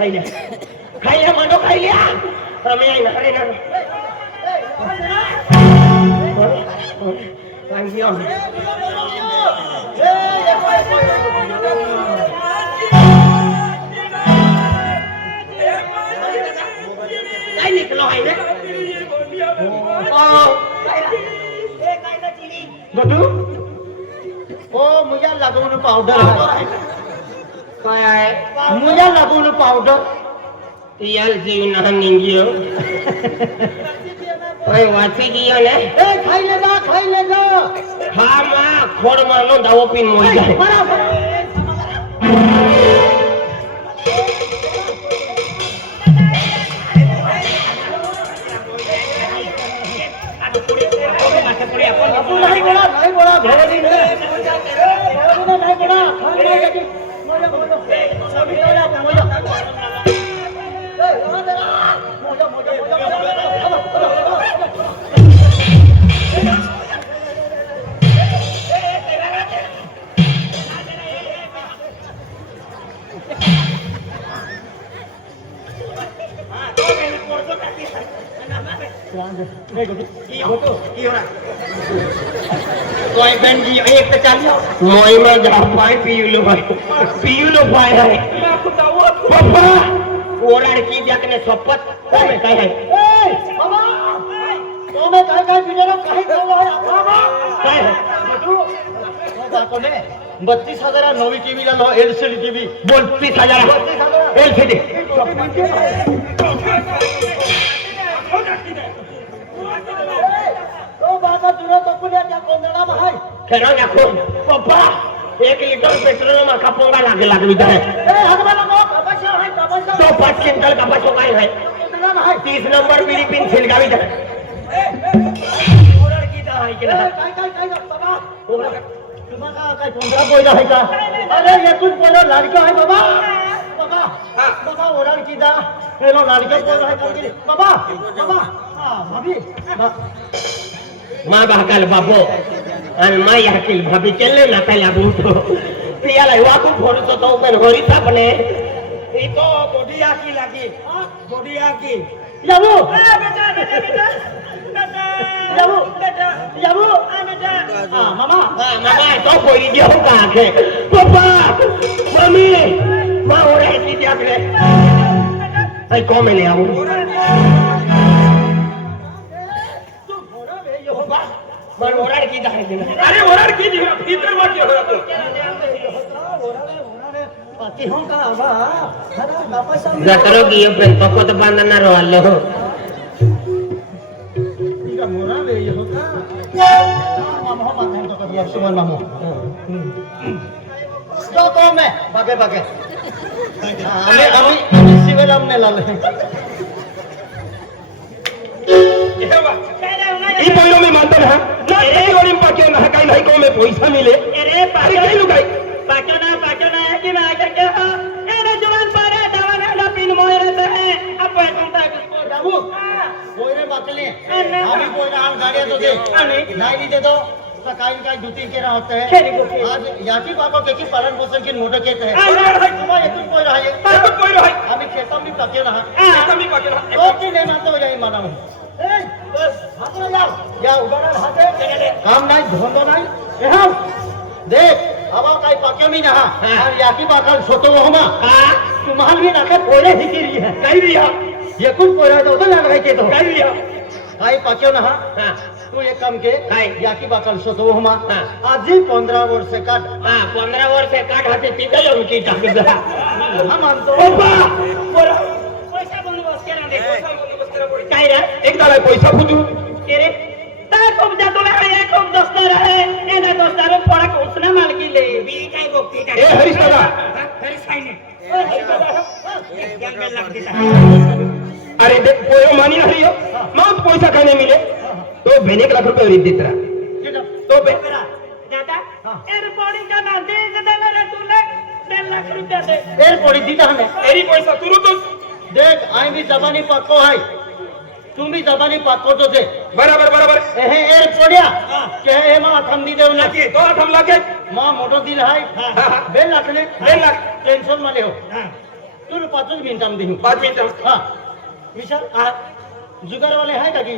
खाइल्या खाइल्या मानो खाइल्या रमे आई ना रे ना सांगियो काय निकलो आहे रे बटू ओ मुझे लागून पावडर आहे काय आहे मुझे लागून पावडर याल जीव ना निंगियो ओए वाची गियो ने ए खाई ले जा हां मां खोड़ मानो दावो पीन मोई जाए बराबर नहीं बोला भेड़ी नहीं बोला कोई बन जी एक तो चाहिए मोई में जा पाए पीयूलो भाई है पापा वो लड़की देखने शपथ में कहे है बाबा तो मैं कहे बिना कहीं कहे है बातों में 32,000 नवी टीवी ला लो एलसीडी टीवी 32,000 एलसीडी तो बाबा तुला तो पुण्या त्या कोंदडा भाई खरं दाखव पप्पा 1 लिटर पेट्रोल माका पोंगा लागली जाय ए हगवाला नो कपाशी आहे कपाशी तो 5 क्विंटल कपाशी काय आहे कोंदडा भाई 30 नंबर बीडी पिन छिलगावी जाय ओरड की दा आहे की काय बाबा तुम्हाला काय कोंदडा बोयला आहे का अरे एकूण बोलो लाडका आहे बाबा बाबा बाबा ओरड की दा हेलो लाडका बोल आहे का बाबा बाबा भाभी माँ बहकाल बाबो आणि माँ याकील भाभी चलले ना त्याला बुटो पियाला वाकू फोडतो तो पण होरी थापणे ई तो बॉडी आकी लागी बॉडी आकी याबू बेटा याबू बेटा मामा तो कोई देऊ का के पप्पा मम्मी माँ ओरे की देखले आई कोमे ले आऊ मन ओराड की दाई अरे ओराड की दी भीतर मत हो तो पाती हो का बा खरा वापस जतरो की पण पकोत बांधना रहलो इका मोरा ले हो का मामा बांधन तो कर सुमन मामू तो मैं बागे हमें सिविल हमने लाले ई पोइलो में मानते ना ए गोलिम पाके ना काई नहीं को में पैसा मिले अरे पाके लुगाई पाके ना है कि ना करके हां एने जवान पारे दावन ना पिन मोय रहते हैं अब कोंटा किसको दाबू कोइरे बातले अभी कोई ना गाड़ियां तो दे नहीं दे दो सकाळी काय दुती केरा होते हैं आज याची बाबा के की पालन पोषण की नोट के है तुम्हारा एक कोई रहा अभी खेतम भी पके रहा तो की नहीं मानते हो जाए माना ए बस हाथ में जाओ उधर हाथे काम नहीं धोंदो नहीं ए हम देख अब काय पके मी ना और याकी बाकल सोतो होमा तुम्हाल भी नाके पोरे ही की रही है कई रिया ये कुछ पोरा तो ना लगाई के तो कई रिया काय पके ना हां तू एक काम के याकी बाकल सोतो होमा आज 15 वर्ष काट 15 वर्ष काट हाते तिथे येऊन की टाकदा हम मानतो बाबा पैसा बंदोबस्त केला दे पैसा बंदोबस्त करा पड़ी काय रे एक दाला पैसा फुटू के रे ता खूब जातो रे एक खूब दोस्तर है एना दोस्तर पड़ा कोसना माल की ले बी काय बोकती का ए हरीश दादा हरीश खाइने ओ हरीश दादा एक गंगल लग देता अरे देख कोई मानी नहीं हो मौत पैसा खाने मिले तो 1 लाख रुपए खरीद देता तो बेरा दादा एयरपोर्ट का ना दे देना तूने 1.5 लाख रुपया दे एयरपोर्ट दीता हमें एरी पैसा तू तो देख आई भी जबानी पक्को है तुम भी जबानी पक्को तो दे बराबर एहे एयरपोर्ट के हे मां थम दी देव ना तो थम लागे मां मोटो दिल है 1.5 लाख ने 1.5 लाख टेंशन मले हो तुला 5 मिनिटांमध्ये देऊ 5 मिनिटं हा विशाल जुगारवाले आहे का की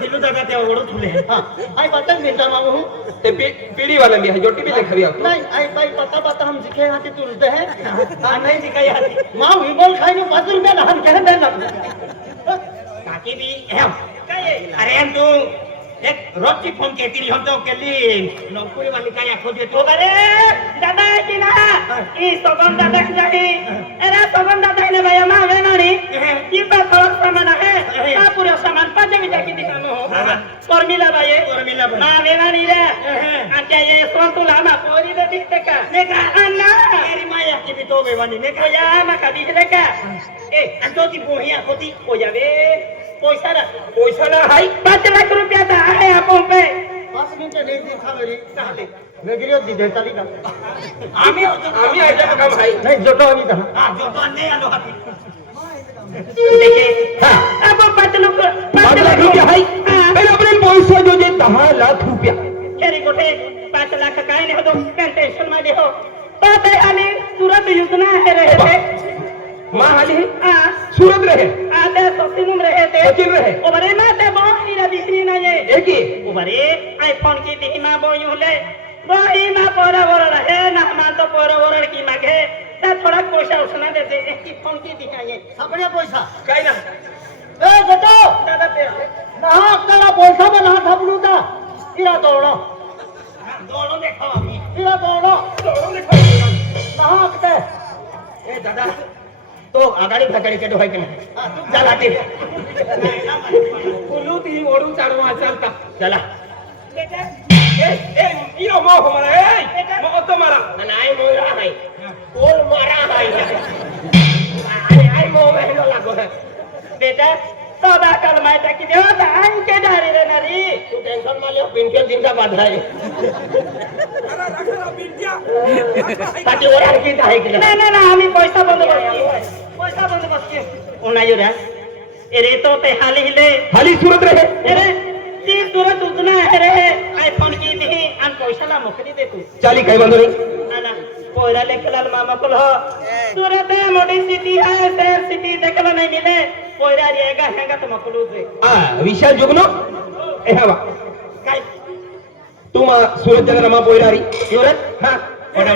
दिलू दादा ते ओढून ठेवले हा आई 5 मिनिटा मांगू ते पीढ़ी वाला भी है जो टीवी देख रही है नहीं आई भाई पता हम सिखे हाथी तुलते हैं हाँ नहीं सिखाई आती माँ भी बोल खाई नहीं 5 रुपया ना हम कह देना काकी भी अरे हम तू एक रोजची फोन केली होतो केली नोकरी वाली काय खोजे तो अरे दादा की ना ई सोगम दादा की जागी अरे सोगम दादा ने भैया मां वे नानी ई पर थोड़ा सामान है का पूरा सामान पाजे भी जाकी दिखानो हो फॉर्मूला भाई मां वे नानी रे अच्छा ये सोतुला मा पोरी दे दिखते का ने का अन्ना मेरी माया की भी तो वेवानी ने का या मा का दिखते का ए अंतो की बोहिया होती हो जावे पैसा ना हाई 5 लाख रुपया था आहे आपण पे 5 मिनिटं नाही दिखा मेरी चालते वेगळी होती देताली का आम्ही आयचं काम आहे नाही जोतो आणि का हां जोतो नाही आलो हाती देखिए हां अब 5 लाख रुपया है पहले अपने पैसा जो जे 10 लाख रुपया केरी कोठे 5 लाख काय नाही होतो टेंशन मध्ये हो तो ते आणि सुरत योजना आहे रहे थे मां हाली सूरत रहे आते सचिन रहे ओबरे ना ते बोही रा दिखरी ना ये एकी ओबरे आईफोन की दिही मा बोयुले बोही मा पोरा बोरा रहे ना मा तो पोरा बोरा की मागे ता थोड़ा पैसा उसना देते एक फोन की दिखा ये सगळ्या पैसा काय ना ए जतो दादा पे ना आपल्याला पैसा पण ना थांबलू का इरा तोडो देखो अभी इरा तोडो देखो ना आपते ए दादा तो आगाडी फागाडी के डोहाय के नाही चला ते कुलू ती ओढून चाडवा चालता चला ए इरो मो मला ए मो तो मारा नाही मोरा हाय कोल मारा हाय आई मो वेलो लागो बेटा तो दाखल मायटा की देवा आई के डारी रे नारी तू टेंशन माले पिंके दिन का बाधा है अरे रखला पिंकिया ताती ओरा की आहे की नाही नाही आम्ही पैसा बंद बसती उनायो रे अरे तो ते हाली सूरत रहे अरे ती सूरत उतना है रे आईफोन की नहीं अन पैसाला मोकरी दे तू चाली काय बंद रे ना पोरा लेखलाल मामा को हो सूरत है मोटी सिटी है शहर सिटी देखला नहीं मिले पोरा रेगा हैगा तो मकलू से विशाल जुगनो ए हवा काय तुम सूरत जरा मा पोरा री सूरत हां ओडा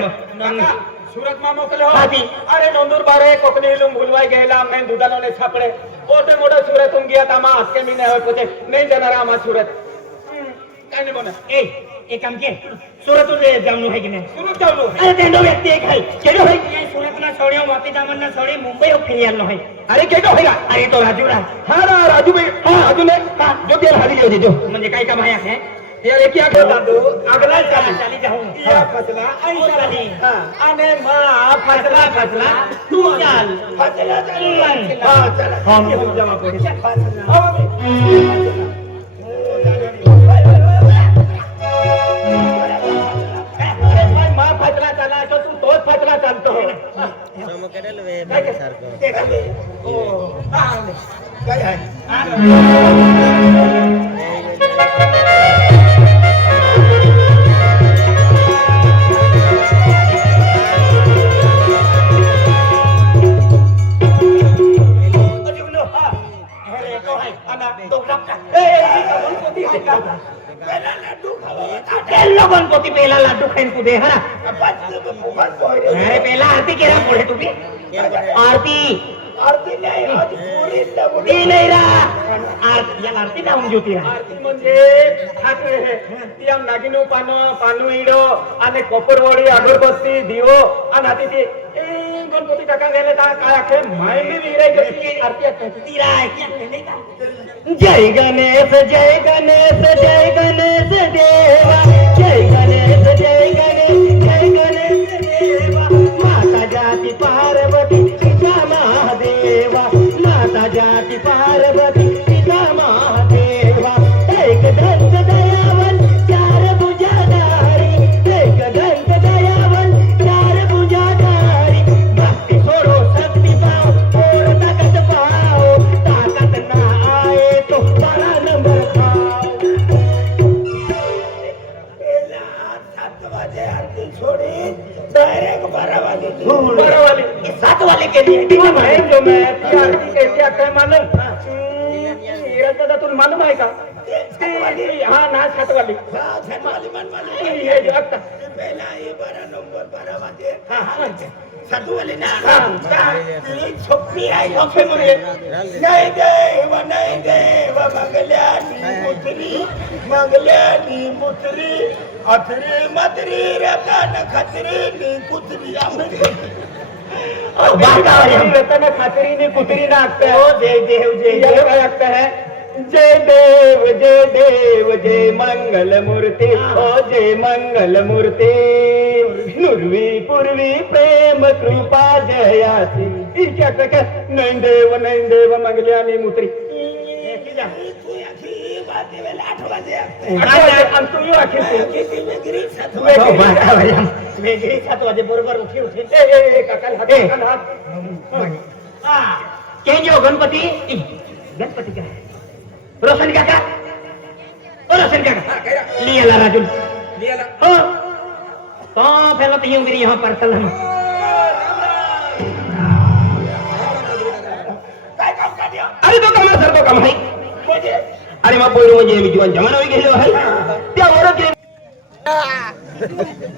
सूरत मा मोकलो अरे नंदूर बारे कोकणी लुम भुलवाई गेला मैं दुधालो ने छापड़े ओटे मोटा सूरत तुम गया ता मा आके मिने हो पोते नहीं जाना रा मा सूरत काय ने बोला ए एक काम के सूरत रे जामनु है कि नहीं सूरत जामनु अरे तेंडो व्यक्ति एक है केडो है ये सूरत ना छोड़ियो वापी दामन ना छोड़ी मुंबई ओ फिरियल नो है अरे केडो हैगा अरे तो राजू रा हां राजू भाई हां राजू ने जो तेल हारी लियो जो म्हणजे काय काम है यार एक क्या करता दो अगला चाली जाऊं या फसला आई चाली हां अने मां फसला तू चल फसला चल हां चल हम जमा पड़े फसला चला तो तू तोच फसला चालतो समकडेल वे सारखं ओ काय आहे गणपती पहिला लाडू खाईन तू दे हरा अरे पहिला आरती केला पुढे तुम्ही आरती नाही रा आरती लावून ज्योती आरती म्हणजे ती आम नागिनो पानू इडो आणि कोपरवडी अगरबत्ती दिवो आणि हाती ते गणपती टाका गेले काय आखे मायली विराई आरती तिरा जय गणेश जय गणेश जय गणेश देवा जय गणेश जय गणेश जय गणेश देवा माता जाती पार्वती पिता महादेवा माता जाती पार्वती पिता महादेवा एक दंत दयावन चार भुजाधारी एक दंत दयावन चार भुजाधारी भक्ति छोड़ो शक्ति पाओ और ताकत पाओ ताकत ना आए तो बड़ा नंबर खाओ मीटिंग में है जो मैं आरती कैसे आता है मालूम हीरा तुला मालूम आहे का हाँ ना छत वाली ये जो आता खातरी कुतरी ना आगता है जय देव जय देव काय आगता है जय देव जय मंगल मूर्ति ओ जय मंगल मूर्ति नुर्वी पूर्वी प्रेम कृपा जयासी क्या नैदेव मंगल्यानी मूत्री वेगळी 7 वाजे बरोबर उठी केंजो गणपती गणपती काय रोशन काका रोशन काका लियाला राजू हो पहले तो यूं मेरी यहाँ पर चल अरे तो काम सर तो काम है अरे मग बोलू म्हणजे मी जीवन जमाना होई गेलो आहे त्या ओरत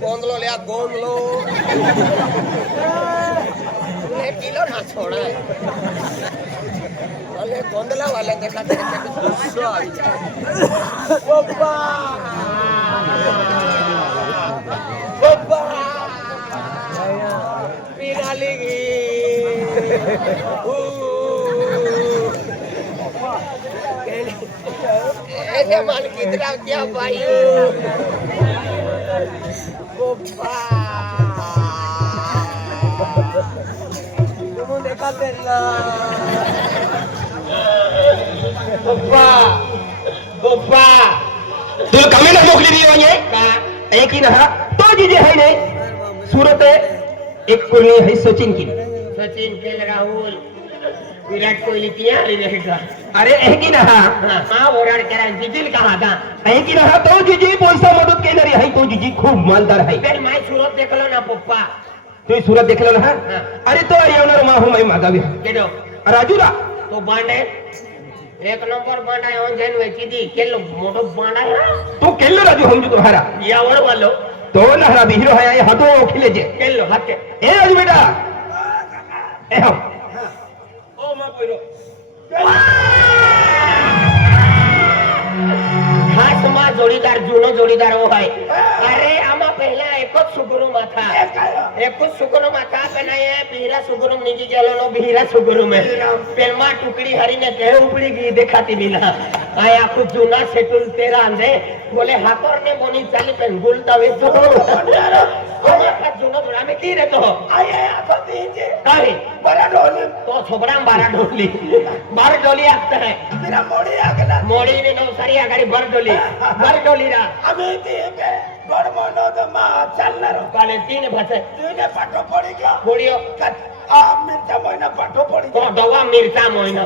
गोंधलो लिया गोंधलो ले किलो ना छोड़ा वाले गोंधला वाले देखा गुस्सा आ गया बाबा बाबा पिराली ऐसे मन कितना क्या भाई तुम देखा तेरा गोप्पा तुला कमेंट मोकली दी म्हणजे का एक ही ना तो जी है ने सूरत एक कोणी है सचिन की सचिन खेल राहुल विराट कोहली पिया रहेगा अरे एक ही ना हाँ ओराड करा जिजिल कहा था एक ही ना तो जी पैसा मदत केणारी है तो जी खूप मालदार है फिर मैं सूरत देखलो ना पप्पा तू सूरत देखलं ना अरे तो येणार माहू मै मागावी केडो राजूला तो बांडे एक नंबर बांडा है ऑनलाइन वेची दी केलो मोटो बांडा है तू केल्लो राजू हमजू तुम्हारा यावर वालो तो नहरा बिहिरो है हातो खिले जे केलो हाथे ए राजू बेटा ए हम ओ मा पोइरो खास मा जोड़ीदार जूनो जोड़ीदार वो है अरे आमा पहला एकच सुगुरु माथा एकच सुगुरु माथा बनाया बीरा सुगुरु निजी गेलो बीरा सुगुरु में पेलमा टुकड़ी हरी ने कहे उपड़ी की दिखाती बिना आया कुछ जूना सेटुल तेरा अंदे बोले हाथोर ने बोनी चाली पेन गुलता वे तो आमा जूनो जोड़ा में तीरे तो आया तो तीजे काहे बड़ा ढोली तो छोबड़ा बारा डोली आगता है तेरा मोड़ी आगला मोड़ी ने नवसारी आगाड़ी बर डोली रा आम्ही ते बड़ मनो तो मा चालणार काले तीन भाषे तुने पाठो पड़ी गया पोड़ियो मिरचा महीना पाठो पड़ी तो दवा मिर्चा महीना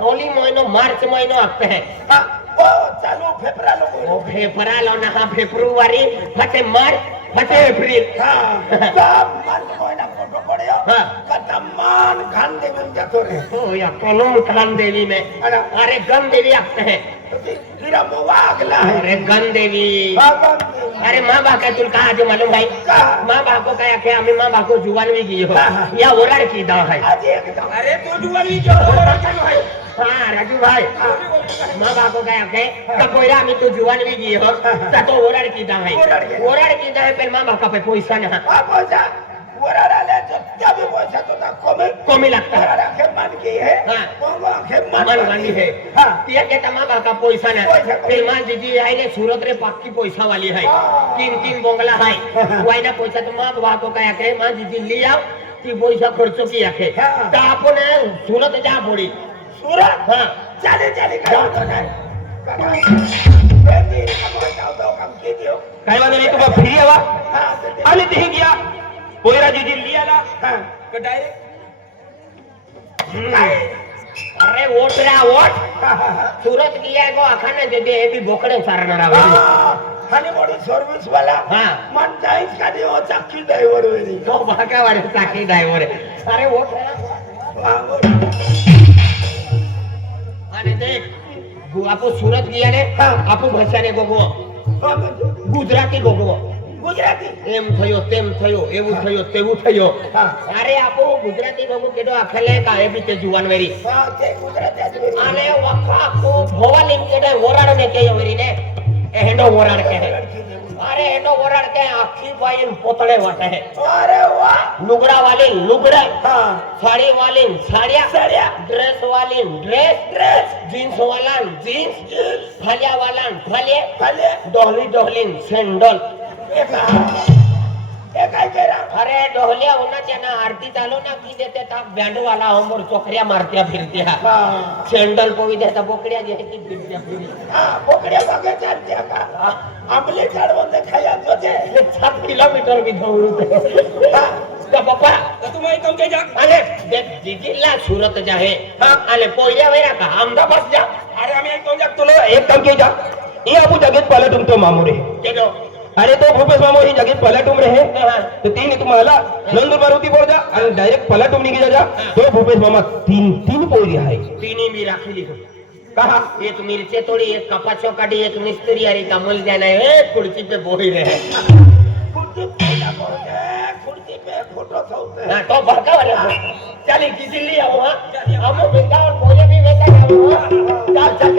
होली महीनो मार्च महीनो आगते हैं ओ चालू फेफरालो ओ फेफरालो ना हाँ फेब्रुवारी फटे मार्च फटे एप्रिल सब मार्च महीना पाठो पड़ियो कतमान खान देवी में जातो रे ओ या कलम खान देवी में अरे गन देवी आगते हैं हीरा मोवा अगला है अरे गन देवी अरे माँ बा का तुल कहा जो मालूम भाई माँ बा को क्या क्या हमें माँ बा को जुबान भी की हो या ओरार की दाव है अरे तो जुबान भी जो है हाँ राजू भाई माँ बा को क्या के कपोईरा हमें तो जुबान भी की हो तो ओरार की दाव है ओरार की दाव है पर माँ बा का पे पैसा ना पैसा ओरार आले तो क्या भी पैसा तो ना कमी लगता है आखे मन की है हाँ आखे मन वाली है हाँ तिया के तमा का पैसा ना फिर मां दीदी आई ने सूरत रे पक्की पैसा वाली है 3 बंगला है वाइना पैसा तो मां बाबा को कहा के मां दीदी ले आओ ती पैसा खर्चो की आखे तो आपने सूरत जा पड़ी सूरत हाँ चले का तो नहीं काय वाले नहीं तुम्हें फ्री हवा आले ते गया पोयरा जी लिया ना डायरेक्ट अरे वोट रा वोट सुरत गया को अखाने दे दे भी बोकड़े सारणार आवे खाली मोठी सर्व्हिस वाला हा मन जाईस खाली हो चाकी ड्रायव्हर वेरी तो भागा वाले चाकी ड्रायव्हर अरे वोट आणि देख आपू सुरत गया ने आपू भाषा ने गोगो गुजराती गोगो ગુજરાતી એમ થયો તેમ થયો એવું થયો તેવું થયો અરે આપો ગુજરાતી ગમુ કેડો આખલે કાએ બીતે જુવાન વેરી હા તે ગુજરાતી જ વેરી આને વખા કો ભોવાલીન કેડે વરાડ ને કેયો વેરી ને એ હેડો વરાડ કે અરે હેડો વરાડ કે આખી બાઈન પોતળે વાટે અરે વાહ લુગડા વાલી લુગડા હા સાડી વાલી સાડિયા સાડિયા ડ્રેસ વાલી ડ્રેસ ડ્રેસ જીન્સ વાલા જીન્સ ફાલિયા વાલા ફાલિયા ભલે ડોહલી ડોહલી સેન્ડલ काय करा अरे डोहलिया होना त्यांना आरती चालू ना की देते ता बँड वाला हमर चोकऱ्या मारत्या फिरत्या हा सेंडल पोवी देता बोकड्या घ्यायची फिरत्या फिरत्या हा बोकड्या बागे चालत्या का आंबले झाडवंद खाया होते 7 किलोमीटर भी दौडते त्या पप्पा तुम्ही काम काय जा अरे जिल्हा सुरत जाहे अरे पहिल्या वेळा का अहमदाबाद जा अरे आम्ही एक काम जा तुला एक काम के जा ये आपू जगत पलटूम तो मामूरे केलो अरे तो भूपेश मामू ही जगत पलटूम रहे तो तीन तुम्हाला नंदुरबार होती बोल जा आणि डायरेक्ट पलटूम निघी जा तो भूपेश मामा तीन पोरी आहे तिन्ही मी राखली कहा एक मिरचे तोड़ी एक कपा चौकाटी एक मिस्त्री अरे कमल जाना है कुर्सी पे बोही रहे खुर्ची पे फोटो होते हाँ तो भड़का वाले चली किसी लिए हम बेटा और बोले भी बेटा चल चल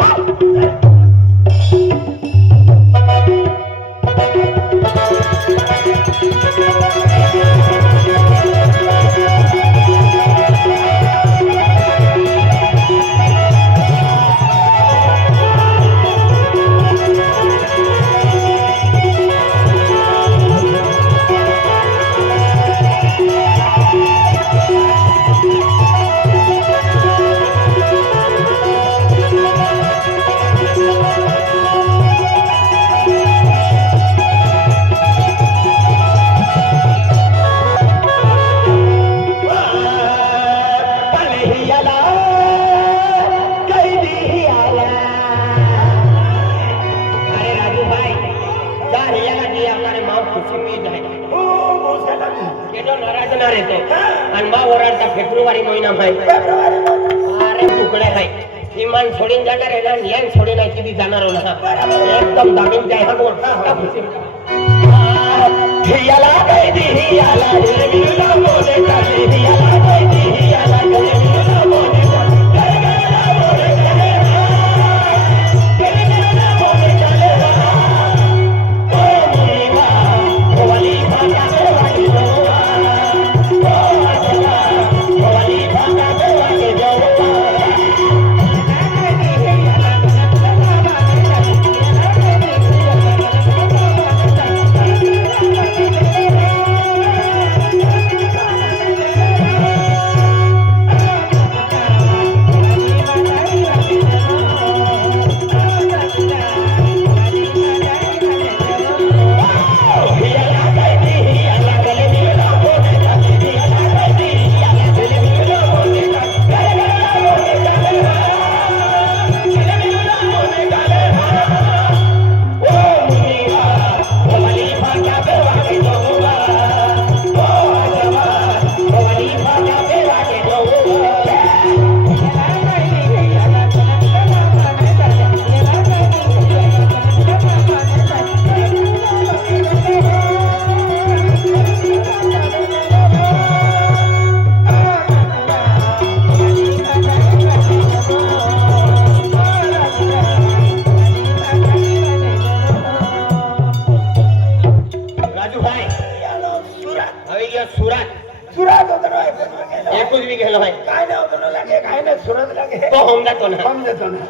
फेब्रुवारी महिना भाई अरे तुकडे हाय इमान सोडून जाणार आहे ना यान सोडून नाही किती जाणार हो ना एकदम दाबून जाय हा बोल हियाला काय दी हियाला रे बिना मोने काले हियाला काय दी हियाला रे बिना मोने काले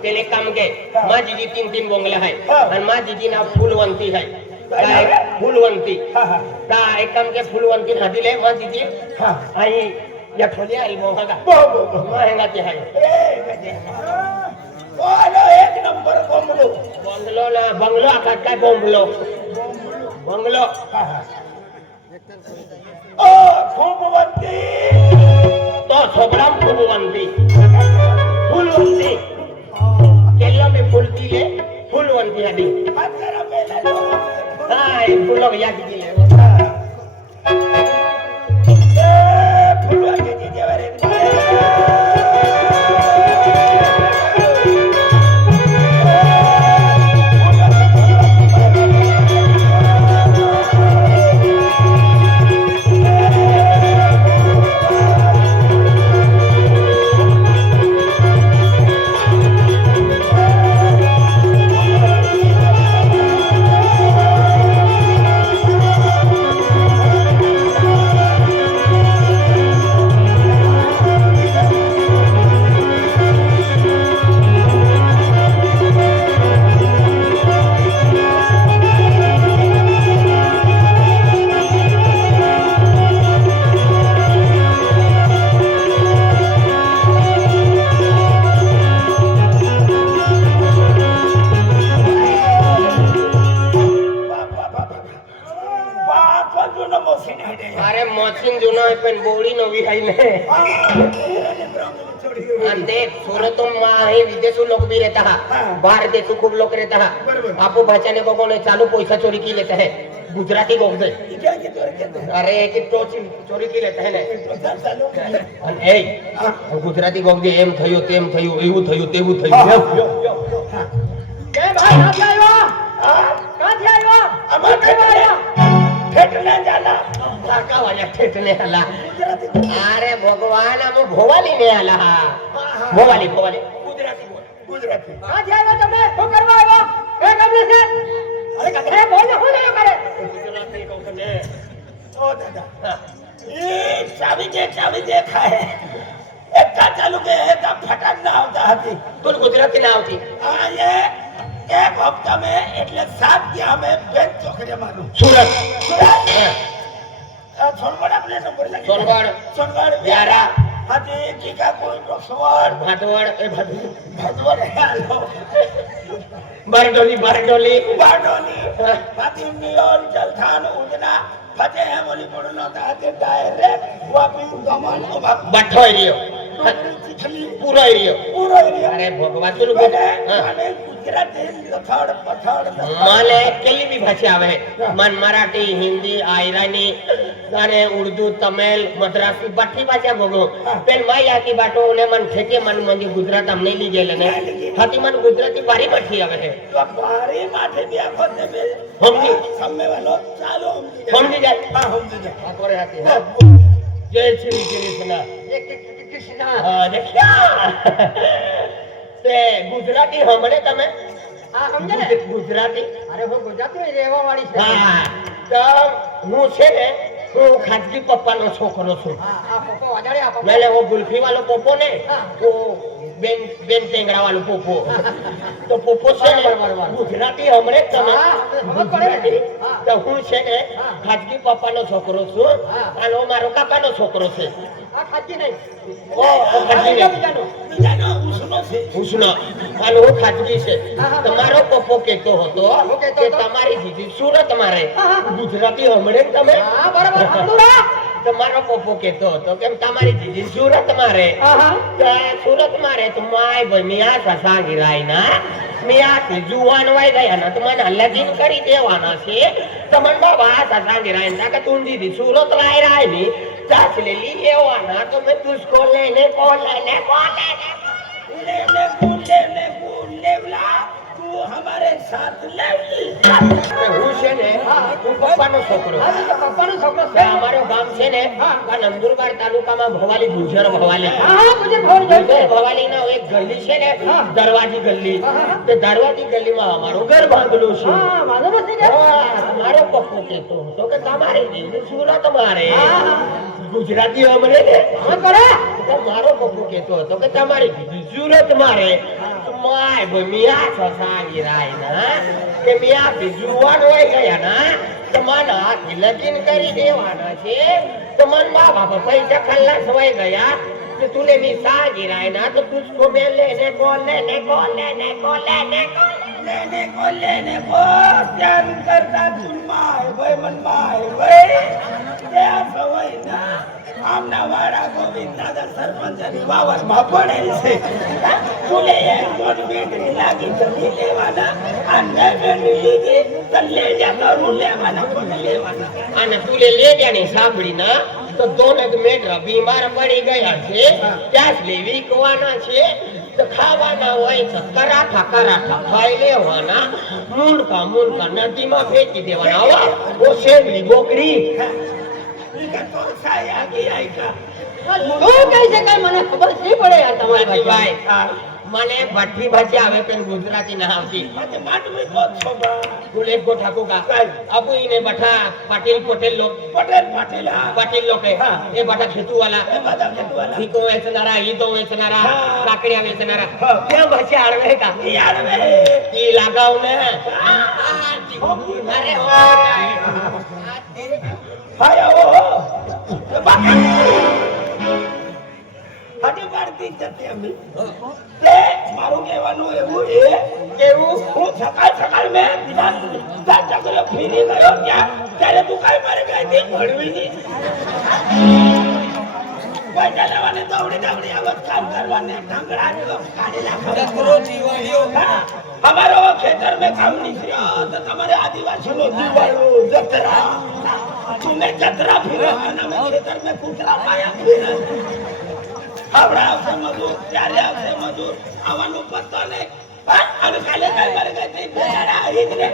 तेने काम के माँ जीजी 3 बोंगला है और माँ जीजी ना फूलवंती है फूलवंती का एक काम के फूलवंती नदी ले माँ जीजी आई या ठोलिया आई मोहा का महंगा के है वाला एक नंबर बंगलो बंगलो ना बंगलो आका का बंगलो बंगलो ओ फूलवंती तो सोबराम फूलवंती फुलवंती केला में फूल दिले फुलवंती आदि અત્યારે પહેલા જો हां ये फूल भैया की दिले ફૂલવા કે દેવારે अरे मशीन जुना है पण बोडी नवी है ने आणि देख सूरत में विदेशी लोग भी रहता है बाहर देश खूब लोग रहता है आपको बचाने को कौन चालू पैसा चोरी की लेता है गुजराती लोग से अरे कि चोरी की लेता है ने ए गुजराती लोग जे एम थयो तेम थयो एवं थयो तेवं थयो કે ભાઈ ક્યાંથી આવ્યો ક્યાંથી આવ્યો અમાર ઠેઠને જાલા काका वाला ठेठने आला अरे भगवान हम भोवाली ने आला भोवाली भोवाली ગુજરાતી બોલ ગુજરાતી ક્યાંથી આવ્યો તમે શું કરવા આવ્યો એ ગમે છે અરે કથે બોલ ને હું ના કરે गुजराती को ने ઓ દાદા એ ચાવી દે ખાય એકતા ચાલુ કે એકતા ફટાક ના આવતા હતી तू गुजराती ना होती આ એ એક હપ્તા में એટલે 7 દિયા में બેંક ચોકરે માનું सूरत સોનગઢ આપણે નંબર લાગી सोनगढ़ વ્યારા હાથી કીકા કોઈ ડોસવડ भाटवड़ ए ભદવડ હાલો बारडोली બારડોની हाँ। હાથી મિયોલ જલથાન ઉજના ફતે હેમોલી પડનો તાતે ડાયરેક્ટ વાપી ગમન ઓબા बट्ठो एरियो ચીખલી पूरा एरियो પૂરો એરિયા अरे भगवान तू મને ગુજરાતી લથડ પથડ माले केली भी भाषा आवे मन मराठी हिंदी आयरानी અને ઉર્દુ તમિલ મદ્રાસી બધી ભાષા ભોગો પેન માય આકી બાટો ને મન ઠેકે મન મંદી ગુજરાત અમને લી ગયેલે ને હાથી મન ગુજરાતી બારી બઠી આવે છે તો બારી માથે બી આખો દે હમજી સામે વાલો ચાલો સમજી જાય હા સમજી જાય આ કોરે હાથી હા જય શ્રી કૃષ્ણ કૃષ્ણ હા દેખ્યા તે ગુજરાતી હમણે તમે આ સમજે ને ગુજરાતી અરે હું ગુજરાતી રહેવા વાળી છે હા તો હું છે ને હું ખાનગી પપ્પાનો છોકરો છું આ પોપો વાજાડે આ પોપો એટલે वो गुल्फी वालो पोपो ने हाँ। तो बेन टेंगड़ा वालो पोपो तो पोपो से बराबर। गुजराती हमरे તમે हाँ, हमने समझ पड़े ने। हाँ। તો હું છે ને हाँ। ખાનગી પપ્પાનો છોકરો છું हाँ। અને ઓ મારો કાકાનો છોકરો છે આ ખાતી નહીં ઓ ખાનગી બીજા બીજાનો બીજાનો ઉસનો છે ઉષ્ણ અને હું ખાનગી છે हाँ, हाँ। તમારો પપ્પો કહેતો હતો હું કહેતો કે હતો? તમારી દીદી સુરત મારે हाँ, हाँ। ગુજરાતી હમણે તમે હા બરાબર સમજુડા તમારો પપ્પો કહેતો હતો કે તમારી દીદી સુરત મારે હા હા સુરત માં રે તો માય ભાઈ મિયા સસા ગિરાય ના મિયા થી જુવાન વાય ગયા ના તો મને લગીન કરી દેવાના છે તો મને બાબા સસા ગિરાય ના કે તું દીદી સુરત લાય રાય ની ચાચ ले ली लेवाना तो मैं तुझको लेने को लेने गुल लेवला तू हमारे साथ लेवली હું છે ને હું પપ્પાનો છોકરો આ તો પપ્પાનો છોકરો તે છે અમારો ગામ છે ને આ નંદુરબાર તાલુકામાં ભવાલી ગુજર ભવાલી હા હા મુજે ખબર ગુજર છે ભવાલી ના એક ગલી છે ને હા. દરવાજી ગલી હા, હા. તે દરવાજી ગલીમાં અમારું ઘર બાંધેલું છે હા વાંધો નથી કે મારો પપ્પો કહેતો હતો કે તમારી દીદી સુરત મારે હા. ગુજરાતી અમને ને હા કરે તો મારો પપ્પો કહેતો હતો કે તમારી દીદી સુરત મારે તો માય ભાઈ મિયા સસાંગી રાય ના કે મિયા જુવાન હોય ગયા ના તો મને હાથી લગીન કરી દેવાના છે તો મન મા બાપા પૈસા ખલ્લાસ હોય ગયા तो तूने भी सा गिराए ना तो तुझको मैं लेने को लेने को प्यार करता तुम माय भाई मन माय भाई त्या सवय ना आमना वाडा गोविंद दादा सरपंच आणि वावर मा पडेल છે तुले एक दोन बेटरी लागी तरी लेवाना અને લીધી તો લે જા કરું લેવાના પણ લેવાના અને તુલે લે જાની સાંભળી ના તો દોન એક મેઢા બીમાર પડી ગયા છે ત્યાં લેવી કવાના છે તો ખાવાના હોય તો કરાઠા ખાઈ લેવાના મૂંડકા નદીમાં ફેંકી દેવાના આવા ઓ શેવલી બોકરી ઈ તો સાયા ગઈ કા તું કઈ છે કઈ મને ખબર નહીં પડે યાર તમારી ભાઈ મને ભઠ્ઠી ભાષા આવે પણ ગુજરાતી ના આવતી મને માંડવી કો છોબા બોલે ગો ઠાકુ કા અબુ ઈને બઠા પટેલ લોક પટેલ લોક એ બઠા ખેતુ વાલા ઠીકો વેચનારા ઈદો વેચનારા કાકડિયા વેચનારા કેમ ભાષા આડવે કા ઈ આડવે ઈ લાગાવ ને અરે હાય ઓ બાકી હજી પાડતી જતી અમી તે મારું કહેવાનું એવું એ કેવું હું સકાળ મેં બીજા ચક્ર ફીરી ગયો ત્યારે તું કાંઈ મારે કાંઈ ભણવી નહીં પૈસા લેવાને દોડી આવત કામ કરવાને ઢંગડા કાઢી નાખો हमारो खेतर में काम निकलो तो तुम्हारे आदिवासी लोग दिवालो जतरा तुम्हें जतरा फिर में खेतर में कुतरा पाया फिर आवड़ा से मजूर प्यारे से मजूर आवानो पत्ता ने અને કાલે કાઈ મારે કઈ બેડા આવી ને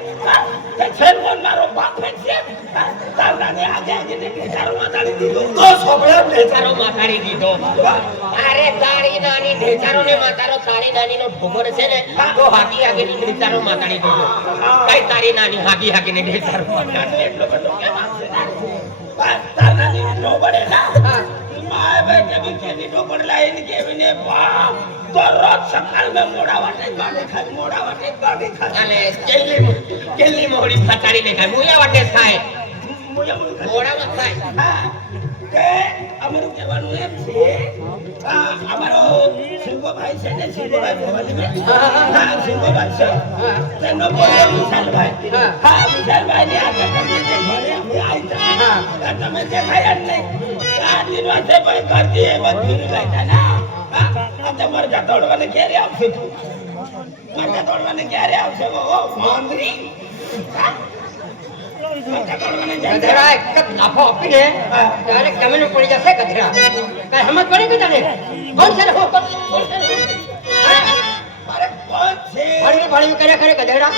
તે છેલ કોણ મારો બાપ છે તારનાને આગે ને ઢેચારો માતાડી દીધો તો સોપડે ઢેચારો માતાડી દીધો અરે તારી નાની ઢેચારો ને માતારો તારી નાની નો ભોગર છે ને તો હાકી આગે ની ઢેચારો માતાડી દીધો કઈ તારી નાની હાકી ને ઢેચારો માતાડી એટલો બધો કેમ છે તારનાની નો બડે ના માય બેટે બીકે નો બડલા એને કેવીને બા તો રોજ સકાળ મે મોડા વાટે ગાડી ખાય અને કેલી મોડી ફટાડી દે ખાય મુયા વાટે ખાય મોડામાં ખાય હા કે અમારું કહેવાનું એમ છે અમારો શિવભાઈ છે ને શિવભાઈ ભવાની હા શિવભાઈ છે તેનો બોલે વિશાલભાઈ હા વિશાલભાઈ ને આગળ તમને જે મળે અમે આવી હા તમે દેખાયા જ નહીં આ દિનવાસે ભાઈ કરતી એ બધું ગાયતા ના તમારે જતોડવાને ક્યારે આવશે તું મારે જતોડવાને ક્યારે આવશે ઓ મંત્રી ગધરા એક લાફો આપીને ત્યારે કમેનો પડી જશે ગધરા કઈ સમજ પડી કે તને કોણ છે હો કોણ છે અરે કોણ છે ભાડી કરે ગધેડા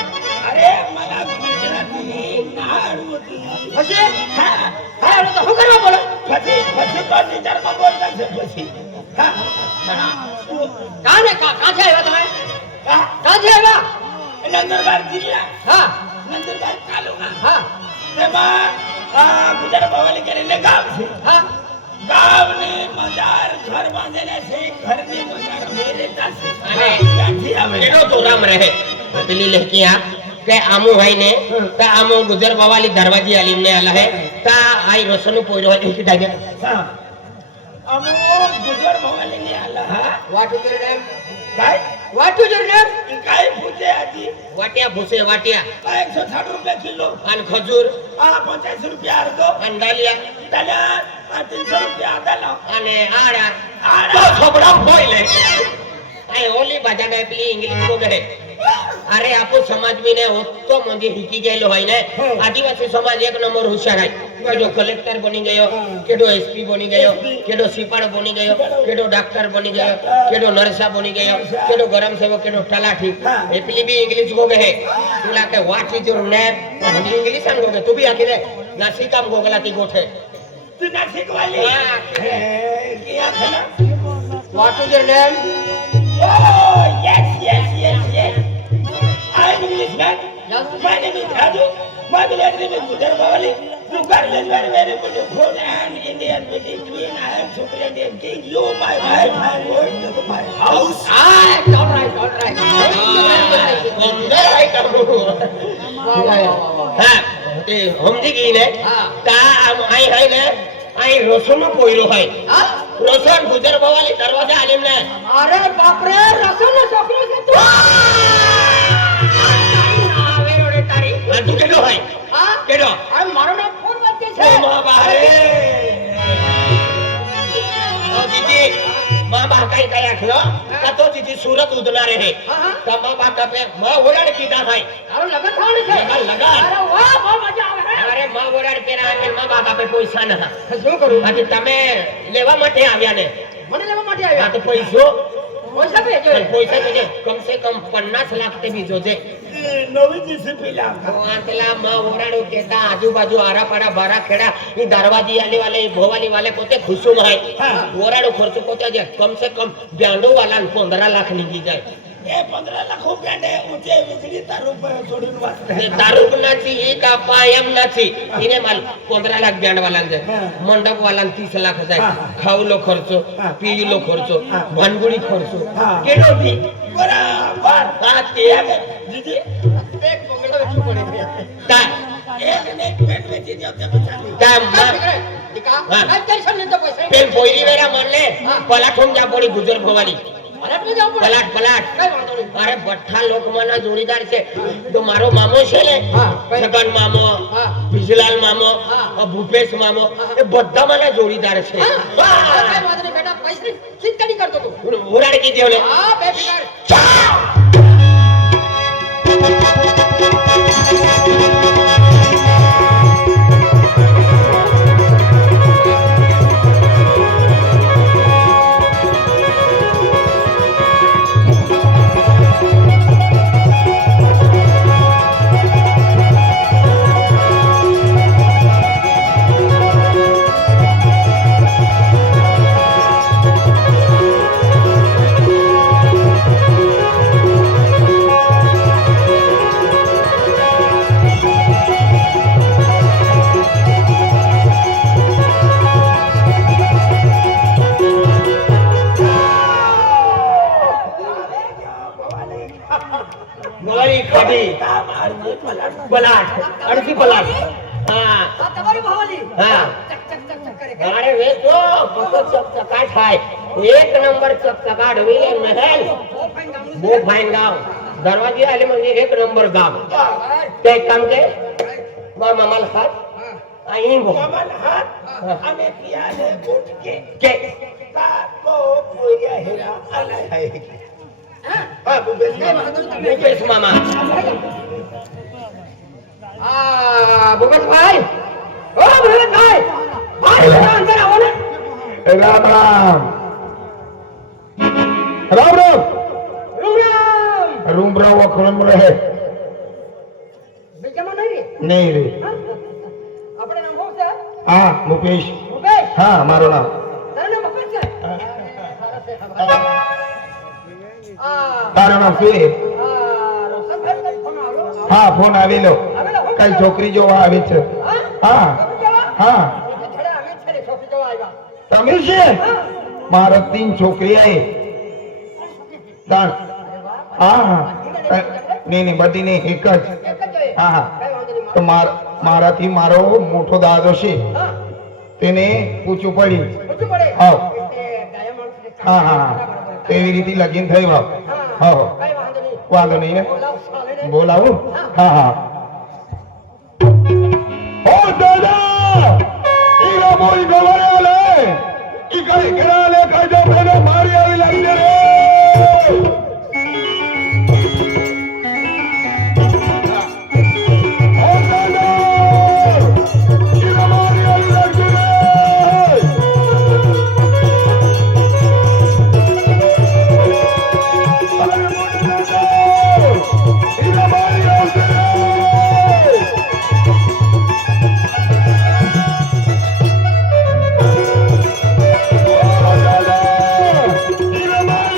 અરે મારા ગુજરાતી નાડુતી પછી હા તો શું કરવા બોલો પછી તો નિચારમાં બોલતા છે પછી હા કાને કાંઠે આવ્યા તમે કાંઠે આવ્યા નંદરબાર જિલ્લા હા નંદરબાર તાલુકા હા તેમાં ગુજરાત ભવાલી કરીને ગામ છે હા ગામની મજાર ઘર બાંધેલા છે ઘરની મજાર મેરે છે અને ક્યાંથી આવે કેનો પ્રોગ્રામ રહે પેલી લહેકી આ કે આમુ ભાઈ ને તા આમુ ગુજર ભવાલી દરવાજી આલીમ ને આલા હે તા આઈ રોશનુ પોઈરો હે કે ડાગે હા અમો ગુજરાત ભવાલી ને આલા હા વોટ ઇઝ યોર નેમ કાઈ વોટ ઇઝ યોર નેમ કાઈ પૂછે આજી વાટિયા ભૂસે વાટિયા 160 રૂપિયા કિલો અને ખજૂર આ 85 રૂપિયા અડધો અને ડાલિયા દાદા આ 300 રૂપિયા આદાલો અને આડા આડા ખબડા બોય લે આ ઓલી બાજા ને પેલી ઇંગ્લિશ કો કહે અરે આપો સમાજ में ने ઓતો મંદી હીકી ગયેલો હોય ને આદિવાસી સમાજ એક નંબર હોશિયાર હોય કેડો કલેક્ટર બની ગયો કેડો એસપી બની ગયો કેડો સિપાળ બની ગયો કેડો ડોક્ટર બની ગયો કેડો નર્સા બની ગયો કેડો ગરમ સેવક કેડો તલાઠી એ પેલી બી ઇંગ્લિશ કો કહે તુલા કે व्हाट इज योर नेम हम इंग्लिश हम को तू भी आके रे नासिका में गोगलाती गोठे तू नासिक वाली हाँ। क्या खाना what is your name Oh, yes. I'm Englishman. My name is Raju. My village name is Gujar Bawali. Regardless very beautiful and Indian between I am supreme king. You, my wife, my word, to my house. all right. હા તે સમજી ગઈ ને તા આમ આઈ હઈ ને આઈ રોશનનો પોઈરો હઈ રોશન ગુજર ભવાલી દરવાજા આલીમ ને અરે બાપ રે રોશનનો છોકરો છે તું આવે રોડે તારી આ તું કેડો હઈ હા કેડો આ મારો નામ પૂર્વતી છે મા બારે ઓ દીદી મા બા काही काही ऐकलं का तो तिची सुरत उदणार आहे तमा बाका पे म ओरड कीधा भाई लगन खावणी છે લગન લગન અરે વાહ બહુ મજા આવે અરે માં ઓરડ કે ના કે માં બાકા पे પૈસા ન શું કરું બાકી તમે લેવા માટે આવ્યા ને મને લેવા માટે હા આવ્યા તો પૈસો પૈસા ભેજો પૈસા છે કમ સે કમ 50 લાખ તે બીજો છે નવી જીસીપી લાવ આટલા માં ઓરડો કેતા આજુબાજુ આરાપાડા બારાખેડા ઈ દરવાજી આલે વાલે ઈ ભોવાલી વાલે પોતે ખુશુમ હોય ઓરડો ખર્ચ પોતે જે કમ સે કમ બ્યાંડો વાલા 15 લાખ નીકળી જાય એ 15 લાખ રૂપિયા ને ઊંચે વીજળી તારું છોડીને વાસ્તે તારું નથી ઈ કાપા એમ નથી ઈને માલ 15 લાખ બ્યાંડ વાલા છે મંડપ વાલા 30 લાખ જાય ખાવલો ખર્ચો પીલો ખર્ચો ભાનગુડી ખર્ચો કેટલો થી બરાબર હા તે જીજી એક બંગલો વેચવું પડે તા એક ને એક પેટ વેચી દો તે બચાવી તા દીકા હા. કાઈ ટેન્શન નહીં તો પૈસા પેલ પોઈરી વેરા મરલે પલાઠોમ જા પડી ગુજર ભવાની અરે તો જાવ પડે પલાટ પલાટ કઈ વાંધો નહીં અરે ભઠ્ઠા લોકમાના જોડીદાર છે તો મારો મામો છે ને હા, કઈ? છગન મામો હા. વિજલાલ મામો હા. ભૂપેશ મામો એ બધા મારા જોડીદાર છે કઈ હા. વાંધો નહીં બેટા પૈસા ચિંતા નહીં કરતો તું ઓરાડ કીધી ઓલે હા બેફિકર ગોળી ખાધી પલાટ અડધી પલાટ હા આ તમારી ભાવાલી હા ચક ચક ચક ચક કરે અરે વેચો બતો ચકચકા થાય એક નંબર ચકચકા ડવીલે મહેલ બહુ ફાઇન ગામનું બહુ ફાઇન ગામ દરવાજે આલે મને એક નંબર ગામ તે કામ કે મામલ હાથ અહીં ગો કમલ હાથ અમે પિયાને ઉઠ કે કે તાકો પોયા હેરા અલાય હા ભૂપેશ કઈ વાંધો નહીં તમે ભૂપેશ મામા આ ભૂપેશભાઈ ઓ ભૂપેશભાઈ ભાઈ જરા અંદર આવો ને રામ રામ રામ રામ રૂમ રૂમ રામ વખણ રહે બીજામાં નહીં નહીં રે હા? આપણે નામ શું છે હા મુકેશ ભૂપેશ હા મારું નામ તારું નામ ભૂપેશ છે તારું નામ શું છે રોશનભાઈ કઈ ફોન આવ્યો હા ફોન આવેલો આવેલો? કઈ છોકરી જોવા આવે છે હા હા હા છેડે અમે છે ને છોકરી જોવા આવ્યા તમે છે મારા 3 છોકરી આવી તાણ હા હા નહીં નહીં બધી નહીં એક જ એક જ જોઈએ હા હા કઈ વાંધો નહીં તો મારાથી મારો મોટો દાદો છે હા તેને પૂછવું પડ્યું પૂછવું પડે હા. એ ગાયા માણસને હા હા હા એવી રીતે લગીન થઈ વાવ હા હા કઈ વાંધો નહીં વાંધો નહીં ને બોલાવ સાલેને બોલાવું હા હા ઓ દાદા ઈ રામોઈ ગવારે લે ઈ કઈ ઘરા લે કાજો મને મારી આવી લાગી રે ઓ દાદા ઈ રામોઈ આવી લાગી રે અરે મોય દાદા ઈ રામોઈ આવી રે ઓ દાદા ઈ રામોઈ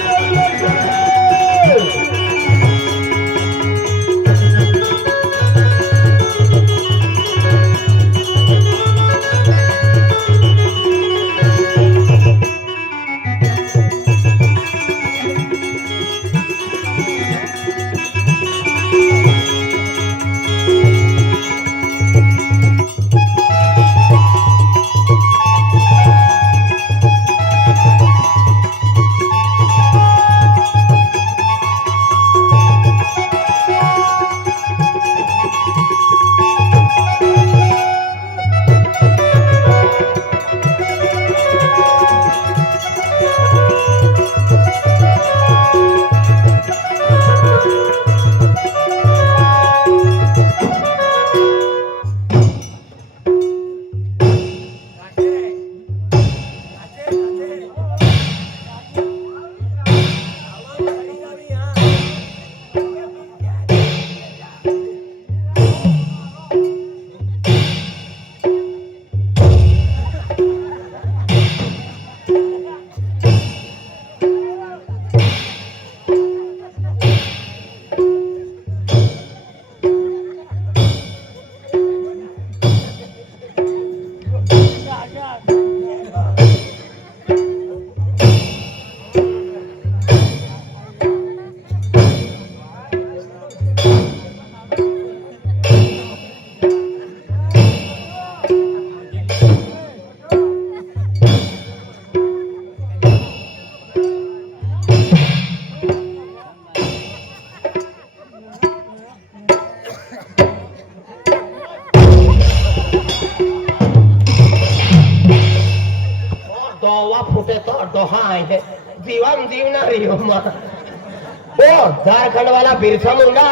फूटे तो डोहा है जीवन जीवना रही हो माँ ओ झारखंड वाला बिरसा मुंडा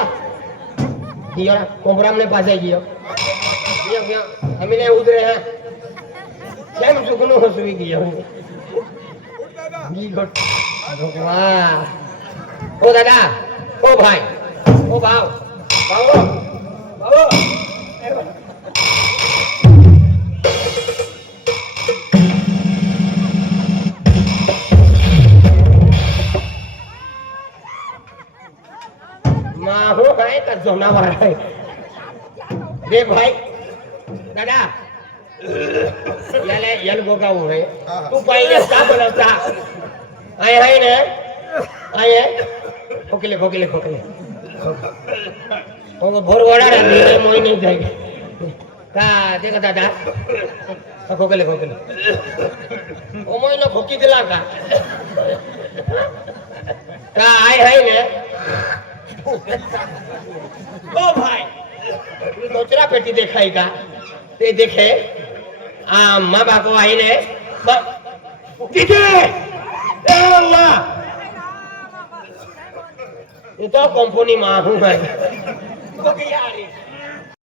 गियो ना कोमराम ने पास गियो गियो गियो हम ने उधरे हैं કેમ સુગનો હસવી ગયો गी ગોટ ભગવાન ઓ દાદા ઓ ભાઈ ઓ ભાવ ભાવો ભાવો माहो है का जोनावर है देख भाई दादा याले यल गोगा हो है तू पहिले का बनवता आय है ना आय खोकले खोकले खोकले ओ भोरवाडा रे धीरे मोई नहीं जाए का देख दादा खोकले खोकले ओ मोई न खोकी दिला का आय है ना ओ भाई तू दूसरा पेटी देखाएगा ते देखे माँ बाको आई ने दीदी अल्लाह ये तो कंपनी माँ हूँ भाई